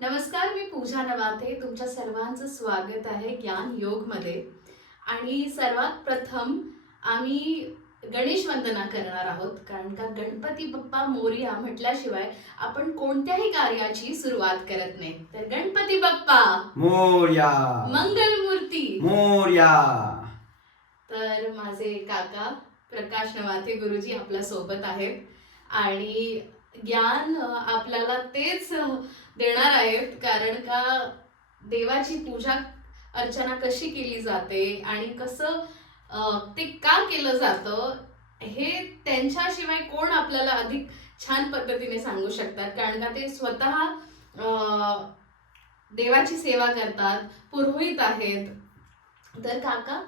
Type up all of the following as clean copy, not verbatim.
नमस्कार, मी पूजा नवाथे. तुमच्या सर्वांचं स्वागत आहे ज्ञान योगमध्ये. आणि सर्वात प्रथम आम्ही गणेश वंदना करणार आहोत, कारण का गणपती बाप्पा मोरया म्हटल्याशिवाय आपण कोणत्याही कार्याची सुरुवात करत नाही. तर गणपती बाप्पा मोरया मंगलमूर्ती. मोरया. तर माझे काका प्रकाश नवाथे गुरुजी आपल्या सोबत आहेत आणि ज्ञान आपल्याला तेच देणार आहेत, कारण का देवाची पूजा अर्चना कशी केली जाते आणि कसं ते का केलं जातं हे त्यांच्याशिवाय कोण आपल्याला अधिक छान पद्धतीने सांगू शकतात, कारण का ते स्वतः देवाची सेवा करतात, पुरोहित आहेत. तर काका,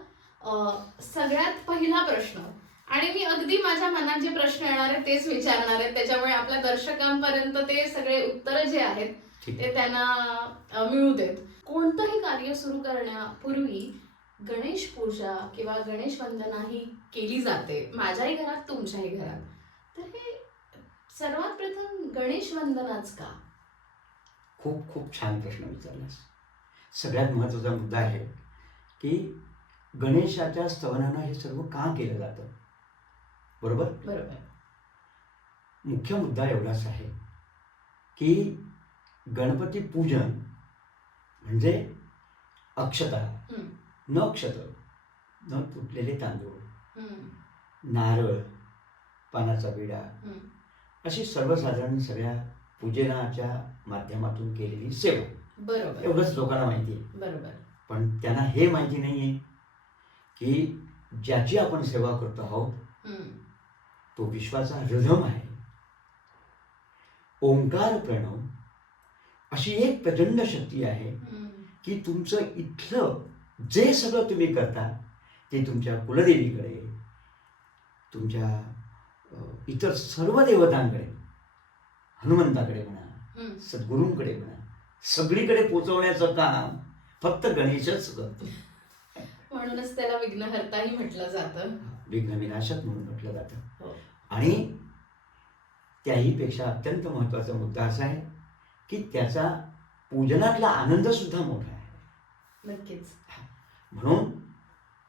सगळ्यात पहिला प्रश्न, आणि मी अगदी माझ्या मनात जे प्रश्न येणार आहेत तेच विचारणार आहेत, त्याच्यामुळे आपल्या दर्शकांपर्यंत ते सगळे उत्तर जे आहेत ते त्यांना मिळू देत. कोणतंही कार्य सुरू करण्यापूर्वी गणेश पूजा किंवा गणेश वंदना ही केली जाते, माझ्याही घरात तुमच्याही घरात. तर हे सर्वात प्रथम गणेश वंदनाच का? खूप खूप छान प्रश्न विचारलास. सगळ्यात महत्त्वाचा मुद्दा आहे की गणेशाच्या स्तवनानं हे सर्व का केलं जातं. बरोबर. बरोबर. मुख्य मुद्दा एवढाच आहे की गणपती पूजन म्हणजे अक्षता, नक्षत्र, न तुटलेले तांदूळ, नारळ, पानाचा विडा अशी सर्वसाधारण सगळ्या पूजनाच्या माध्यमातून केलेली सेवा. बरोबर. एवढंच लोकांना माहिती आहे. बरोबर. पण त्यांना हे माहिती नाही आहे की ज्याची आपण सेवा करतो आहोत तो विश्वाचा हृदय आहे. ओंकार प्रणव अशी एक प्रचंड शक्ती आहे की तुमचं इथलं जे सगळं तुम्ही करता ते तुमच्या कुलदेवीकडे, तुमच्या इतर सर्व देवतांकडे, हनुमंताकडे म्हणा, सद्गुरूंकडे म्हणा, सगळीकडे पोचवण्याचं काम फक्त गणेशच करतो. म्हणूनच त्याला विघ्नहर्ताही म्हटलं जातं, विघ्नविनाशक म्हणून म्हटलं जातं. हो. आणि त्याहीपेक्षा अत्यंत महत्त्वाचा मुद्दा असा आहे की त्याचा पूजनातला आनंद सुद्धा मोठा आहे. नक्कीच. म्हणून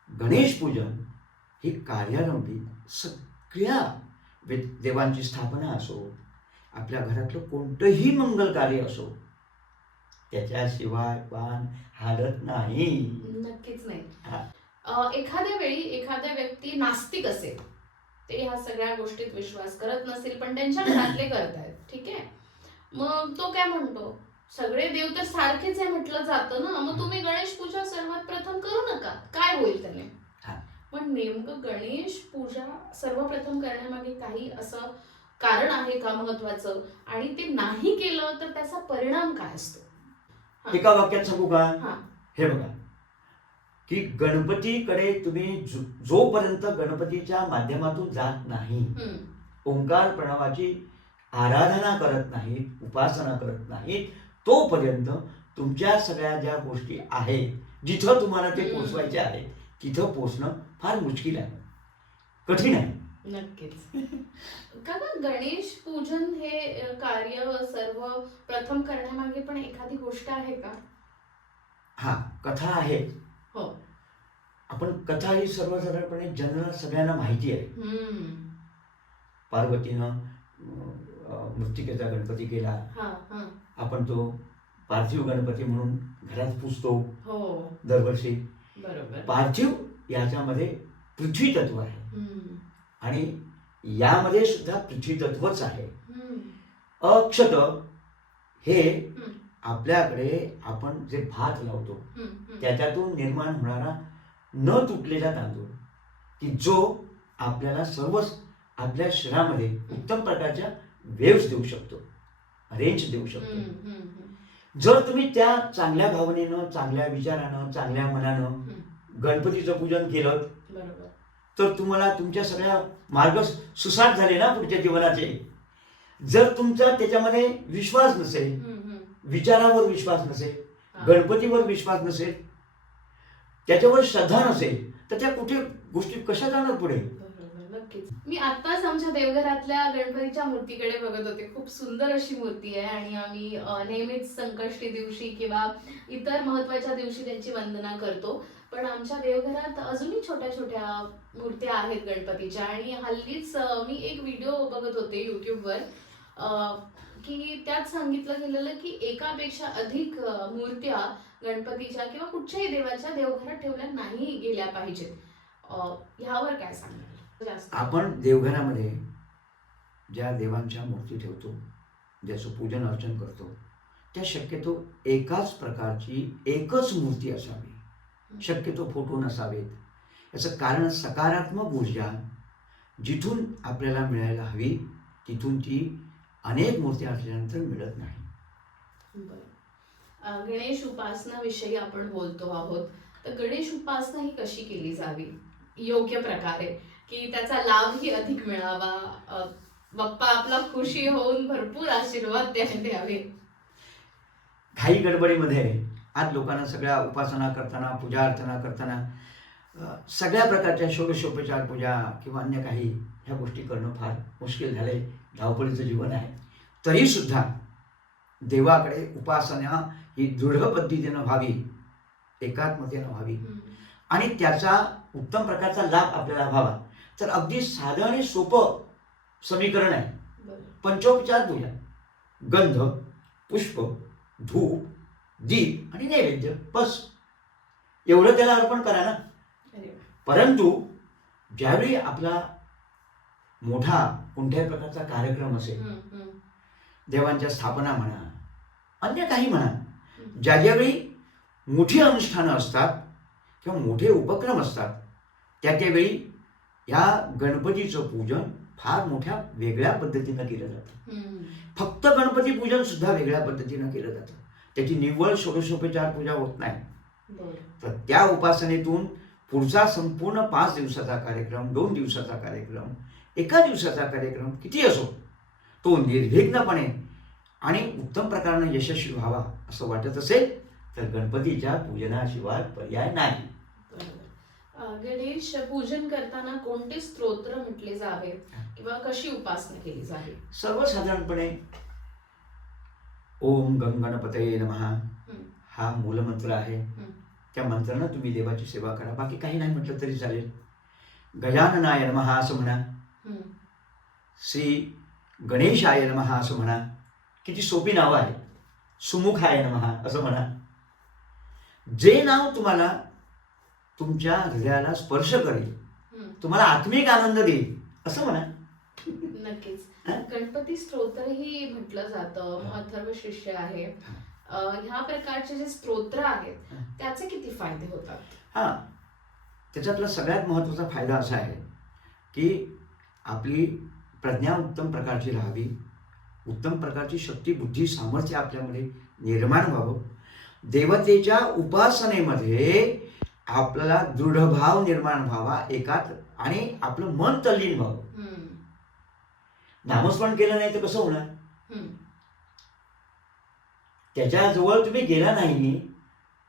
गणेश पूजन ही कार्यारंभी सगळ्या देवांची स्थापना असो, आपल्या घरातलं कोणतंही मंगल कार्य असो, त्याच्याशिवाय पान हालत नाही. नक्कीच नाही. एखाद्या वेळी एखादा व्यक्ती नास्तिक असेल, ते ह्या सगळ्या गोष्टीत विश्वास करत नसेल, पण त्यांच्या घरातले करतायत, ठीक आहे, मग तो काय म्हणतो, सगळे देव तर सारखेच आहे म्हटलं जातं ना, मग तुम्ही गणेश पूजा सर्वात प्रथम करू नका, काय होईल त्याने? पण नेमकं गणेश पूजा सर्वप्रथम करण्यामागे काही असं कारण आहे का महत्वाचं, आणि ते नाही केलं तर त्याचा परिणाम काय असतो? एका वाक्यात सांगू का? हे बघा की गणपतीकडे तुम्ही जोपर्यंत गणपतीच्या माध्यमातून जात नाही, ओंकार प्रणवाची आराधना करत नाहीत, उपासना करत नाहीत, तोपर्यंत तुमच्या सगळ्या ज्या गोष्टी आहेत, जिथं तुम्हाला ते पोचवायचे आहे तिथं पोचणं फार मुश्किल आहे, कठीण आहे. नक्कीच. कारण गणेश पूजन हे कार्य सर्व प्रथम करण्यामागे पण एखादी गोष्ट आहे का? हा, कथा आहे. हो. आपण कथा ही सर्वसाधारणपणे जनरल सगळ्यांना माहिती आहे. पार्वतीनं मृत्तिकेचा गणपती केला, आपण तो पार्थिव गणपती म्हणून घरात पुजतो दरवर्षी. बरोबर. पार्थिव याच्यामध्ये पृथ्वी तत्व आहे आणि यामध्ये सुद्धा पृथ्वी तत्वच आहे. अक्षत हे आपल्याकडे आपण जे भात लावतो त्याच्यातून निर्माण होणारा न तुटलेला तांदूळ, की जो आपल्याला सर्वच आपल्या शरीरामध्ये उत्तम प्रकारच्या वेव्स देऊ शकतो, रेंज देऊ शकतो. जर तुम्ही त्या चांगल्या भावनेनं, चांगल्या विचारानं, चांगल्या मनानं गणपतीचं पूजन केलं तर तुम्हाला तुमच्या सगळ्या मार्ग सुसाट झाले ना पुढच्या जीवनाचे. जर तुमचा त्याच्यामध्ये विश्वास नसेल, विचारावर विश्वास नसेल, गणपतीवर विश्वास नसेल, त्याच्यावर श्रद्धा नसेल, तर त्या कुठे गोष्टी कशा जाणार पुढे? नक्कीच. मी आत्ताच आमच्या देवघरातल्या गणपतीच्या मूर्तीकडे बघत होते. खूप सुंदर अशी मूर्ती आहे आणि आम्ही नेहमीच संकष्टी दिवशी किंवा इतर महत्त्वाच्या दिवशी त्यांची वंदना करतो. पण आमच्या देवघरात अजूनही छोट्या छोट्या मूर्त्या आहेत गणपतीच्या. आणि हल्लीच मी एक व्हिडिओ बघत होते YouTubeवर की त्यात सांगितलं गेलेलं की एकापेक्षा अधिक मूर्त्या गणपतीच्या किंवा कुठच्याही देवाच्या देवघरात ठेवल्या नाही गेल्या पाहिजेत. ह्यावर काय सांगाल? जास्त आपण देवघरामध्ये ज्या देवांच्या मूर्ती ठेवतो, ज्याचं पूजन अर्चन करतो, त्या शक्यतो एकाच प्रकारची एकच मूर्ती असावी, शक्यतो फोटो नसावेत. याचं कारण सकारात्मक ऊर्जा जिथून आपल्याला मिळायला हवी तिथून ती अनेक मूर्त्या असल्यानंतर मिळत नाही. बरं. गणेश उपासनाविषयी आपण बोलतो आहोत, तर गणेश उपासना ही कशी केली जावी योग्य प्रकारे की त्याचा लाभही अधिक मिळावा, बाप्पा आपला खुशी होऊन भरपूर आशीर्वाद द्यावे? घाई गडबडीमध्ये आज लोकांना सगळ्या उपासना करताना, पूजा अर्चना करताना सगळ्या प्रकारच्या षोडशोपचार पूजा किंवा अन्य काही ह्या गोष्टी करणं फार मुश्किल झाले. धावपळीचं जीवन आहे. तरीसुद्धा देवाकडे उपासना ही दृढ पद्धतीनं व्हावी, एकात्मतेनं व्हावी आणि त्याचा उत्तम प्रकारचा लाभ आपल्याला व्हावा. तर अगदी साधं आणि सोपं समीकरण आहे. पंचोपचार पूजा, गंध, पुष्प, धूप, दीप आणि नैवेद्य, बस एवढं त्याला अर्पण करा ना. परंतु ज्यावेळी आपला मोठा कोणत्याही प्रकारचा कार्यक्रम असेल, देवांच्या स्थापना म्हणा, अन्य काही म्हणा, ज्यावेळी मोठी अनुष्ठानं असतात किंवा मोठे उपक्रम असतात, त्यावेळी या गणपतीचं पूजन फार मोठ्या वेगळ्या पद्धतीनं केलं जातं. फक्त गणपती पूजन सुद्धा वेगळ्या पद्धतीनं केलं जातं. त्याची निव्वळ षोडशोपचार पूजा होत नाही. तर त्या उपासनेतून पुढचा संपूर्ण 5 दिवसाचा कार्यक्रम, 2 दिवसाचा कार्यक्रम, 1 दिवसाचा कार्यक्रम किती असो, तो निर्विघ्नपणे आणि उत्तम प्रकाराने यशस्वी व्हावा असं वाटत असेल तर गणपतीच्या पूजनाशिवाय पर्याय नाही. गणेश पूजन करताना कोणते स्तोत्र म्हटले जावे किंवा कशी उपासना केली जावी? सर्वसाधारणपणे ओम गं गणपतये नमः हा मूलमंत्र आहे. त्या मंत्रानं तुम्ही देवाची सेवा करा. बाकी काही नाही म्हटलं तरी चालेल. गजाननाय नमः असं म्हणा, श्री गणेशाय नमः असं म्हणा. किती सोपी नावं आहे. सुमुखाय नमः असं म्हणा. जे नाव तुम्हाला तुमच्या हृदयाला स्पर्श करेल, तुम्हाला आत्मिक आनंद देईल असं म्हणा. नक्कीच. गणपती स्तोत्रही म्हटलं जातं, अथर्व शिष्य आहे. ह्या प्रकारचे जे स्तोत्र आहेत त्याचे किती फायदे होतात? त्याच्यातला सगळ्यात महत्त्वाचा फायदा असा आहे की आपली प्रज्ञा उत्तम प्रकारची राहावी, उत्तम प्रकारची शक्ती, बुद्धी, सामर्थ्य आपल्यामध्ये निर्माण व्हावं. देवतेच्या उपासनेमध्ये आपल्याला दृढभाव निर्माण व्हावा एकात आणि आपलं मन तल्लीन व्हावं. नामस्मरण केलं नाही तर कसं होणार? त्याच्याजवळ तुम्ही गेला नाही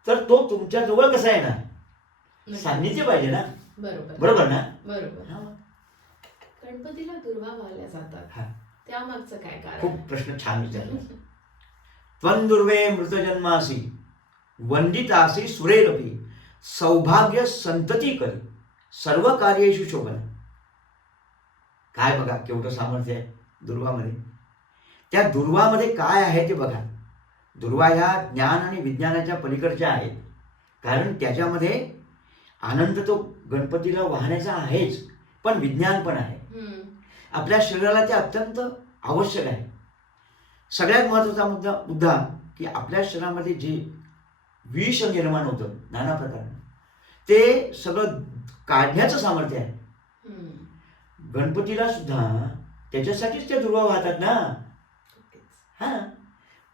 तर तो तुमच्या जवळ कसा येणार? सान्निध्य पाहिजे ना. बरोबर ना? बरोबर. गणपतीला दुर्वा वाहिल्या जातात, त्यामागचं काय कारण? खूप प्रश्न छान विचारला. त्वंदुर्वे मृतजन्मासी वंदितासी सुरेरपी सौभाग्य संतती करी सर्व कार्येषु शोभन. काय बघा केवढं सामर्थ्य आहे दुर्वामध्ये. त्या दुर्वामध्ये काय आहे ते बघा. दुर्वा ह्या ज्ञान आणि विज्ञानाच्या पलीकडच्या आहेत. कारण त्याच्यामध्ये आनंद तो गणपतीला वाहण्याचा आहेच, पण विज्ञान पण आहे. आपल्या शरीराला ते अत्यंत आवश्यक आहे. सगळ्यात महत्त्वाचा मुद्दा की आपल्या शरीरामध्ये जे विष निर्माण होतं नाना प्रकारानं, ते सगळं काढण्याचं सामर्थ्य आहे. गणपतीला सुद्धा त्याच्यासाठीच ते दुर्वा वाहतात ना.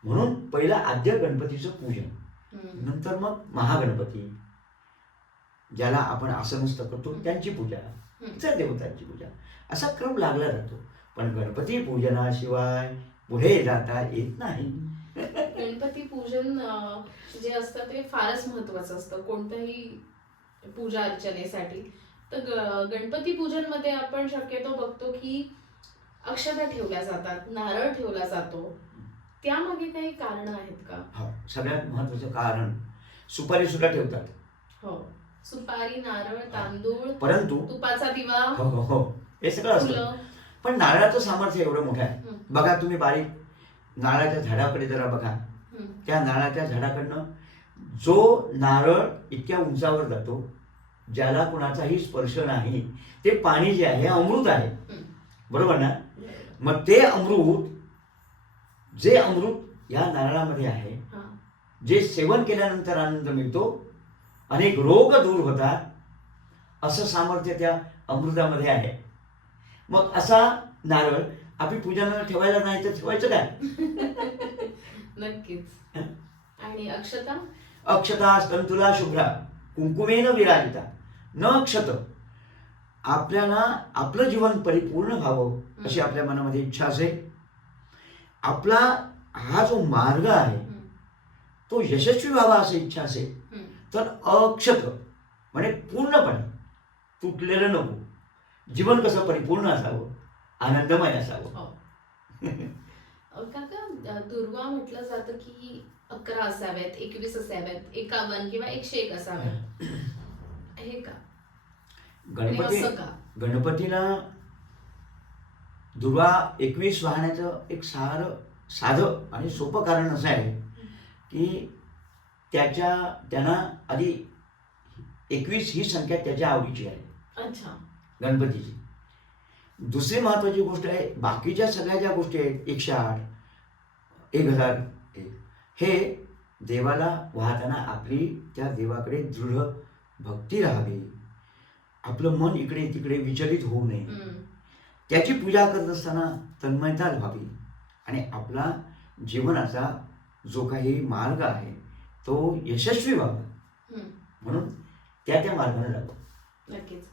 म्हणून पहिलं आद्य गणपतीचं पूजन, नंतर मग महागणपती ज्याला आपण आसनस्थ करतो त्यांची पूजा, इतर देवतांची पूजा, असा क्रम लागला जातो. पण गणपती पूजनाशिवाय पुढे जाता येत नाही. गणपती पूजन जे असतं ते फारच महत्वाचं असतं कोणत्याही पूजा अर्चनेसाठी. तर गणपती पूजन मध्ये आपण शक्यतो बघतो की अक्षता ठेवल्या जातात, नारळ ठेवला जातो. त्यामागे काही कारण आहेत का? हो, सगळ्यात महत्वाचं कारण सुपारी सुद्धा ठेवतात. हो, सुपारी, नारळ, तांदूळ, परंतु तुपाचा दिवा, हो हो हो हे सगळं असतं. फुलं. पण नारळाचं सामर्थ्य एवढं मोठं आहे. हं, बघा तुम्ही बारीक नारळाच्या झाडाकडे जरा बघा. हं, त्या नारळाच्या झाडाकडनं जो नारळ इतक्या उंचावर जातो, ज्याला कुणाचाही स्पर्श नाही, ते पाणी जे आहे हे अमृत आहे. हं. बरोबर ना? मग ते अमृत, जे अमृत या नारळामध्ये आहे, हा. जे सेवन केल्यानंतर आनंद मिळतो, अनेक रोग दूर होतात, असं सामर्थ्य त्या अमृतामध्ये आहे. मग असा नारळ आपली पूजनाला ठेवायला नाही तर ठेवायचं काय? नक्कीच. हं? आणि अक्षता? अक्षता स्तंतुला शुभ्रा कुंकुमेन विराजिता न क्षत. आपल्याला आपलं जीवन परिपूर्ण व्हावं अशी आपल्या मनामध्ये इच्छा असेल, आपला हा जो मार्ग आहे हं, तो यशस्वी व्हावा अशी इच्छा असेल, हं. तर अक्षत म्हणजे पूर्णपणे तुटलेलं नको. जीवन कसं परिपूर्ण असावं, आनंदमय असावं. हो. काका, दुर्वा म्हटलं जातं की 11 असाव्यात, 21 असाव्यात, 51 किंवा 101 असाव्यात. हे का? आणि गणपती असं का? गणपतीला दुर्वा 21 वाहण्याचं एक साधं आणि सोपं कारण असं आहे की त्यांना आधी 21 ही संख्या त्याच्या आवडीची आहे, अच्छा. गणपतीची. दुसरी महत्त्वाची गोष्ट आहे, बाकीच्या सगळ्या ज्या गोष्टी आहेत 108, 1001, हे देवाला वाहताना आपली त्या देवाकडे दृढ भक्ती राहावी, आपलं मन इकडे तिकडे विचलित होऊ नये, हं, त्याची पूजा करत असताना तन्मयता व्हावी आणि आपला जीवनाचा जो काही मार्ग आहे तो यशस्वी व्हावा, हं. म्हणून त्या मार्गाने जावं. नक्कीच.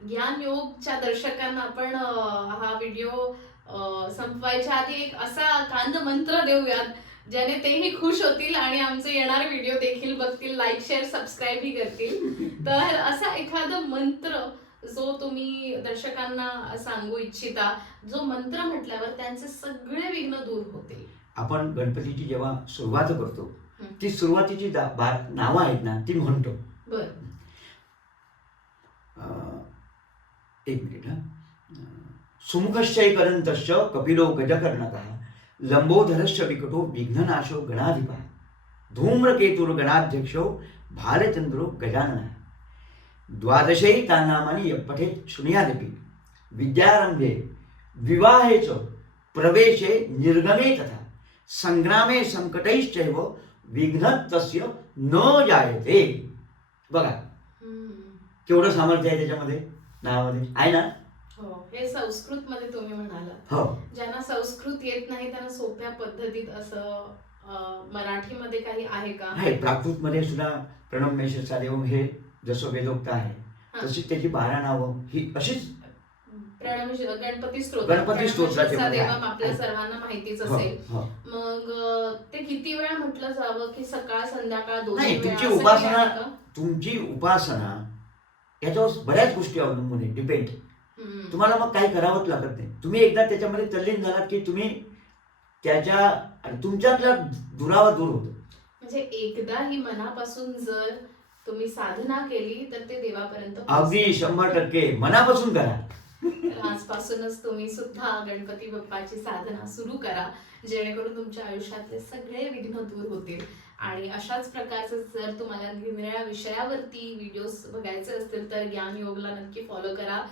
ज्ञान योगच्या दर्शकांना आपण हा व्हिडिओ संपवायच्या आधी एक असा कांद मंत्र देऊयात ज्याने तेही खुश होतील आणि आमचे येणारे व्हिडिओ देखील बघतील, लाईक शेअर सबस्क्राईब ही करतील. तर असा एखादा मंत्र जो तुम्ही दर्शकांना सांगू इच्छिता, जो मंत्र म्हटल्यावर त्यांचे सगळे विघ्न दूर होतील. आपण गणपतीची जेव्हा सुरुवात करतो, हं. ती सुरुवातीची नावं आहेत ना ती म्हणतो. बर. एक मिनिट हा. सुमुखश्चैकरंतश्च कपिलो गजकर्णकः लंबोदरश्च विकटो विघ्ननाशो गणाधिपः धूम्रकेतुर्गणाध्यक्षो भालचंद्रो गजाननः. द्वादशैतानि नामानि यः पठेत् शृणुयादपि विद्यारंभे विवाहे च प्रवेशे निर्गमे तथा संग्रामे संकटैश्चैव विघ्नः तस्य न जायते. बघा केवढं सामर्थ्य आहे त्याच्यामध्ये, नावामध्ये आहे ना. हो, हे संस्कृत मध्ये तुम्ही म्हणाला. हो, ज्यांना संस्कृत येत नाही त्यांना सोप्या पद्धतीत असं मराठीमध्ये काही आहे का? आहे. प्राकृतमध्ये सुद्धा प्रणव मेषचा देव हे जसं वेदोक्त आहे हा. तशी त्याची 12 नावं ही अशीच. गणपती स्तोत्र, गणपती स्तोत्राचे मध्ये आहे. देवम आपल्या सर्वांना माहितीच हो, असेल. हो. मग ते किती वेळा म्हटलं जावं की सकाळ संध्याकाळ दोन्ही नाही, वेळा तुमची असं उपासना काही आहे का? तुमची उपासना याच्यावर बऱ्याच गोष्टी अवलंबून आहे, डिपेंड. हम्म. तुम्हाला मग काही करावंच लागत नाही. तुम्ही एकदा त्याच्यामध्ये तल्लीन झालात की तुम्ही तुमच्यातला दुरावा दूर होतो. म्हणजे एकदा ही मनापासून जर तुम्ही साधना केली तर ते देवापर्यंत अगदी 100% मनापासून करा. तर आजपासूनच तुम्ही सुद्धा गणपती बाप्पाची साधना सुरू करा, जेणेकरून तुमच्या आयुष्यातले सगळे विघ्न दूर होतील. आणि अशाच प्रकारचे जर तुम्हाला निरनिराळ्या विषयावरती व्हिडिओज बघायचे असतील तर ज्ञान योगला नक्की फॉलो करा,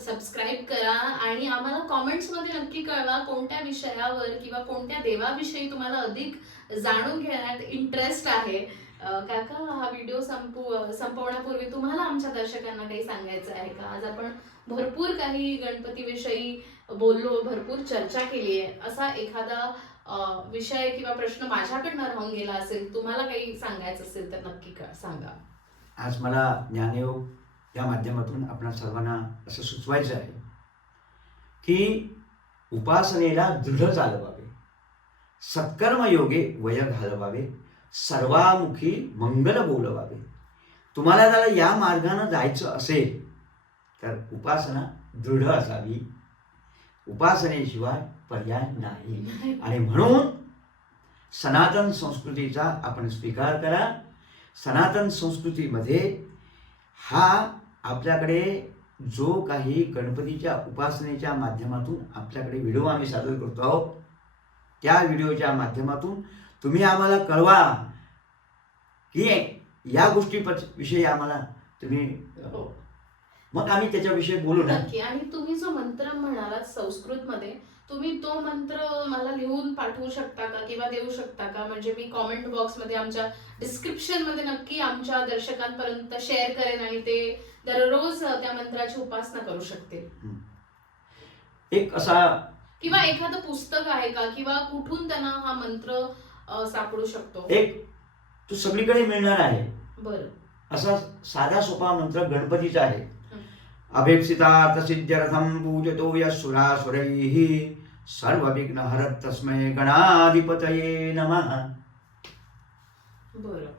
सबस्क्राईब करा आणि आम्हाला कॉमेंट्समध्ये नक्की कळवा कोणत्या विषयावर किंवा कोणत्या देवाविषयी तुम्हाला अधिक जाणून घेण्यात इंटरेस्ट आहे. काका, हा व्हिडिओ संपवण्यापूर्वी तुम्हाला आमच्या दर्शकांना काही सांगायचं आहे का? आज आपण भरपूर काही गणपतीविषयी बोललो, भरपूर चर्चा केली आहे. असा एखादा विषय किंवा प्रश्न माझ्याकडनं राहून गेला असेल, तुम्हाला काही सांगायचं असेल तर नक्की सांगा. आज मला ज्ञानयोग या माध्यमातून आपल्या सर्वांना असं सुचवायचं आहे की उपासनेला दृढ चालवावे, सत्कर्मयोगे वय घालवावे, सर्वामुखी मंगल बोलवावे. तुम्हाला जर या मार्गाने जायचं असेल तर उपासना दृढ असावी. उपासनेशिवाय पर्याय नाही. आणि म्हणून सनातन संस्कृतीचा आपण स्वीकार करा. सनातन संस्कृतीमध्ये हा आपल्याकडे जो काही गणपतीच्या उपासनेच्या माध्यमातून आपल्याकडे व्हिडिओ आम्ही सादर करतो आहोत, त्या व्हिडिओच्या माध्यमातून तुम्ही आम्हाला कळवा की या गोष्टीविषयी आम्हाला तुम्ही, मग आम्ही त्याच्याविषयी बोलू ना. नक्की. आणि तुम्ही जो मंत्र म्हणालात संस्कृतमध्ये, तुम्ही तो मंत्र मला लिहून पाठवू शकता का किंवा देऊ शकता का? म्हणजे मी कॉमेंट बॉक्समध्ये आमच्या डिस्क्रिप्शन मध्ये नक्की आमच्या दर्शकांपर्यंत शेअर करेन आणि ते दररोज त्या मंत्राची उपासना करू शकतील. एक असा किंवा एखादं पुस्तक आहे का, किंवा कुठून त्यांना हा मंत्र सापडू शकतो? एक तो सगळीकडे मिळणार आहे. बरं. असा साधा सोपा मंत्र गणपतीचा आहे. अभीप्सितार्थ सिद्ध्यर्थम पूजतो यशुरासुरैः सर्वविघ्नहर तस्मै गणाधिपतये नमः. बरं.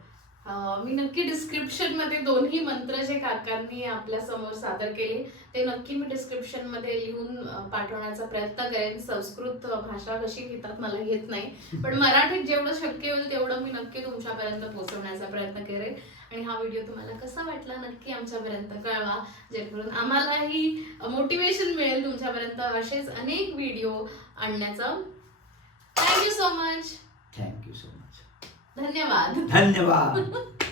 मी नक्की डिस्क्रिप्शन मध्ये दोन्ही मंत्र जे काकांनी आपल्या समोर सादर केले ते नक्की मी डिस्क्रिप्शन मध्ये लिहून पाठवण्याचा प्रयत्न करेन. संस्कृत भाषा कशी घेतात मला येत नाही, पण मराठीत जेवढं शक्य होईल तेवढं मी नक्की तुमच्यापर्यंत पोहोचवण्याचा प्रयत्न करेन. आणि हा व्हिडिओ तुम्हाला कसा वाटला नक्की आमच्यापर्यंत कळवा, जेणेकरून आम्हालाही मोटिवेशन मिळेल तुमच्यापर्यंत असेच अनेक व्हिडिओ आणण्याचं. Thank you so much. Thank you so much. धन्यवाद. धन्यवाद.